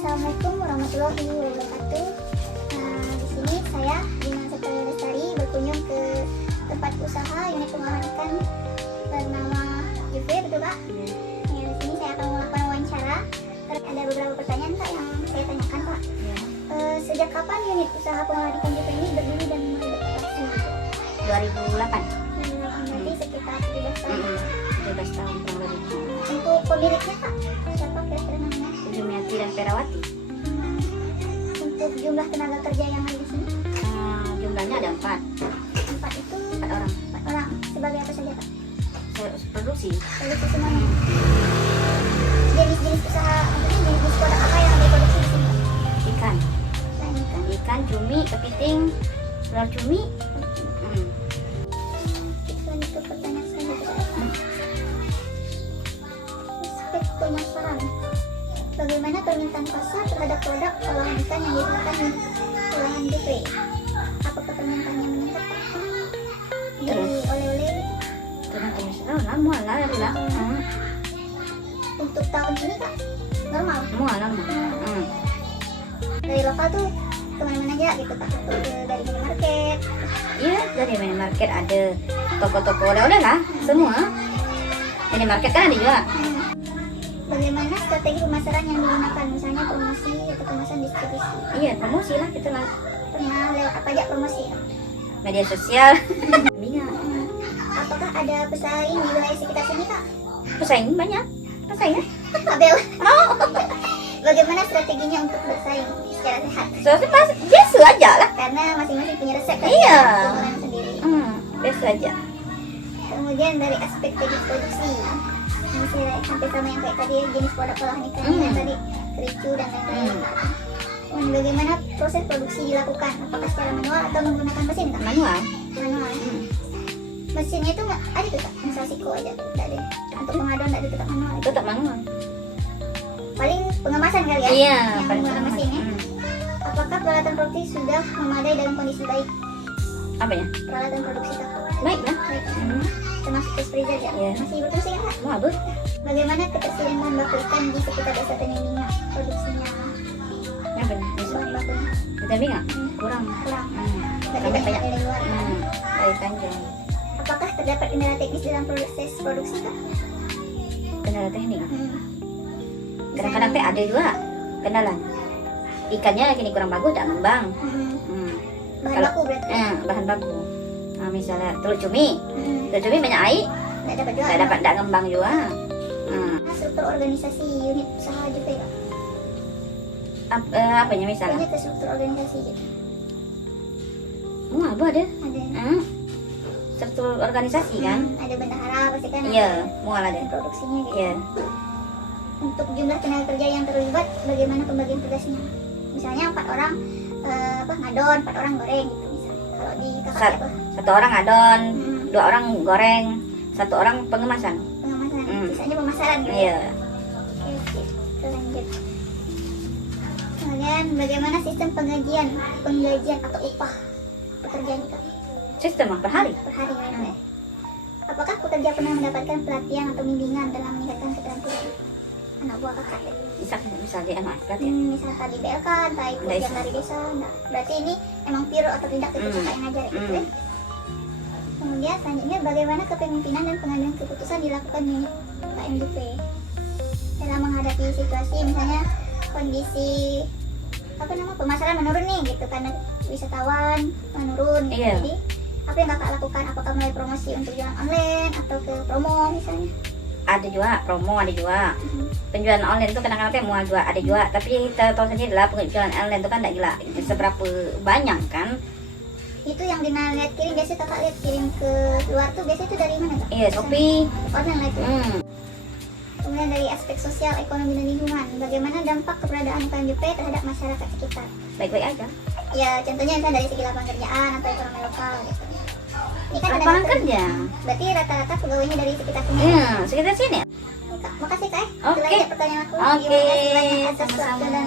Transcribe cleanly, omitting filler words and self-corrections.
Assalamualaikum warahmatullahi wabarakatuh. Di sini saya Dina Septria Lestari berkunjung ke tempat usaha unit pengolahan ikan bernama Juve, betul Kak? Ya, di sini saya akan melakukan wawancara. Ada beberapa pertanyaan Kak yang saya tanyakan Kak. Sejak kapan unit usaha pengolahan ikan Juve ini berdiri dan mulai beroperasi? 2008. Berarti sekitar 17 tahun. 17 tahun kurang lebih. Untuk pemiliknya Kak, siapa kira-kira namanya? Jumiati dan Perawati. Untuk jumlah tenaga kerja yang ada di sini? Jumlahnya ada 4 Itu 4 orang. 4 orang. Sebagai apa saja Kak? Produksi. Produksi semuanya. Jenis-jenis usaha, maksudnya jenis produk apa yang diproduksi di sini? Ikan, Selain ikan, cumi, kepiting, telur cumi. lanjut ke pertanyaan selanjutnya. Aspek pemasaran. Bagaimana permintaan pasar terhadap produk olahan ikan yang digunakan di olahan Juve? Apakah permintaannya meningkat Pak? Jadi oleh-oleh Ternyata misalnya mual lah lah. untuk tahun ini Kak normal. Mual lah. Dari lokal tuh kemana-mana aja gitu Kak? Dari minimarket. Iya, dari minimarket ada, toko-toko oleh-oleh lah, semua. Minimarket kan ada juga. Bagaimana strategi pemasaran yang digunakan, misalnya promosi atau kemasan distribusi? Iya, promosi lah kita lah. Pernah lewat apa aja promosi? Media sosial. Bingung. Apakah ada pesaing di wilayah sekitar sini Kak? Pesaing banyak. Pesaing ya? Abel. Bagaimana strateginya untuk bersaing secara sehat? Soalnya pas biasa aja lah. Karena masing-masing punya resep kan? Iya. Keunggulan sendiri. Biasa aja. Kemudian dari aspek teknis produksi, masih hampir sama yang kayak tadi jenis produk olahan ikan yang tadi kericu dan lain-lain. Dan bagaimana proses produksi dilakukan? Apakah secara manual atau menggunakan mesin Kak? Manual. Manual. Mesinnya itu nggak ada tuh Kak? Misal siko aja nggak ada. Untuk pengaduan nggak ada, tetap manual. Tetap manual. Paling pengemasan kali ya? Iya, Yang paling menggunakan penting. mesin ya? Apakah peralatan produksi sudah memadai dalam kondisi baik? Apa ya? Peralatan produksi Kak? Baik lah. Baik. Termasuk case freezer ya? Iya. Masih berfungsi kan Kak? Mau apa? Bagaimana ketersediaan bahan baku ikan di sekitar desa Tanjung produksinya Apa nih? Bisa. bahan bakunya Kita bingung? Kurang. kurang? Sampai Berarti banyak. dari luar. Dari Tanjung. Apakah terdapat kendala teknis dalam proses produksi Kak? Kendala teknik. Kadang-kadang teh ada juga kendala. Ikannya gini kurang bagus, tak ngembang. Bahan Kalau- baku berarti? Bahan baku. Nah, misalnya telur cumi banyak air, Nggak dapat jual? tak dapat tak ngembang juga. Struktur organisasi unit usaha juga ya? Apanya misalnya? Lanjut ke struktur organisasi gitu. Apa ada? Ada. Struktur organisasi kan? Ada bendahara pasti kan? Iya, mual ada. Dan produksinya gitu. Iya. Untuk jumlah tenaga kerja yang terlibat, bagaimana pembagian tugasnya? Misalnya 4 orang ngadon, 4 orang goreng gitu misalnya. Kalau di kakak apa? 1 orang adon, 2 orang goreng, 1 orang pengemasan. Pengemasan, sisanya pemasaran gitu. Iya. Oke, kita lanjut. Kemudian bagaimana sistem penggajian atau upah pekerjaan Kak? Sistem per hari. Per hari ya. Apakah pekerja pernah mendapatkan pelatihan atau bimbingan dalam meningkatkan keterampilan anak buah kakak? Bisa di anak pelatihan. Misal tadi BLK, entah ikut Nggak yang dari desa, enggak. Berarti ini emang piro atau tidak itu kakak yang ngajar gitu ya. Kemudian selanjutnya bagaimana kepemimpinan dan pengambilan keputusan dilakukan unit KMJP dalam menghadapi situasi misalnya kondisi pemasaran menurun nih gitu karena wisatawan menurun gitu. Iya. Jadi apa yang kakak lakukan? Apakah mulai promosi untuk jualan online atau ke promo misalnya? Ada juga promo, ada juga penjualan online itu kadang-kadang teh mual juga, ada juga. Tapi kita tahu sendiri lah penjualan online itu kan tidak gila seberapa banyak kan. Itu yang Dina lihat kirim, biasanya kakak lihat kirim ke luar tuh biasanya itu dari mana Kak? Iya, Shopee. Online lah itu. Kemudian dari aspek sosial, ekonomi dan lingkungan, bagaimana dampak keberadaan KMJP terhadap masyarakat sekitar? Baik-baik aja. Ya contohnya misalnya dari segi lapangan kerjaan atau ekonomi lokal gitu. Ini kan ada Lapangan kerja. Berarti rata-rata pegawainya dari sekitar sini. Iya, sekitar sini. Kak, makasih Kak. Oke. Itu aja pertanyaan aku. Oke, Terima kasih banyak atas waktu sama-sama. dan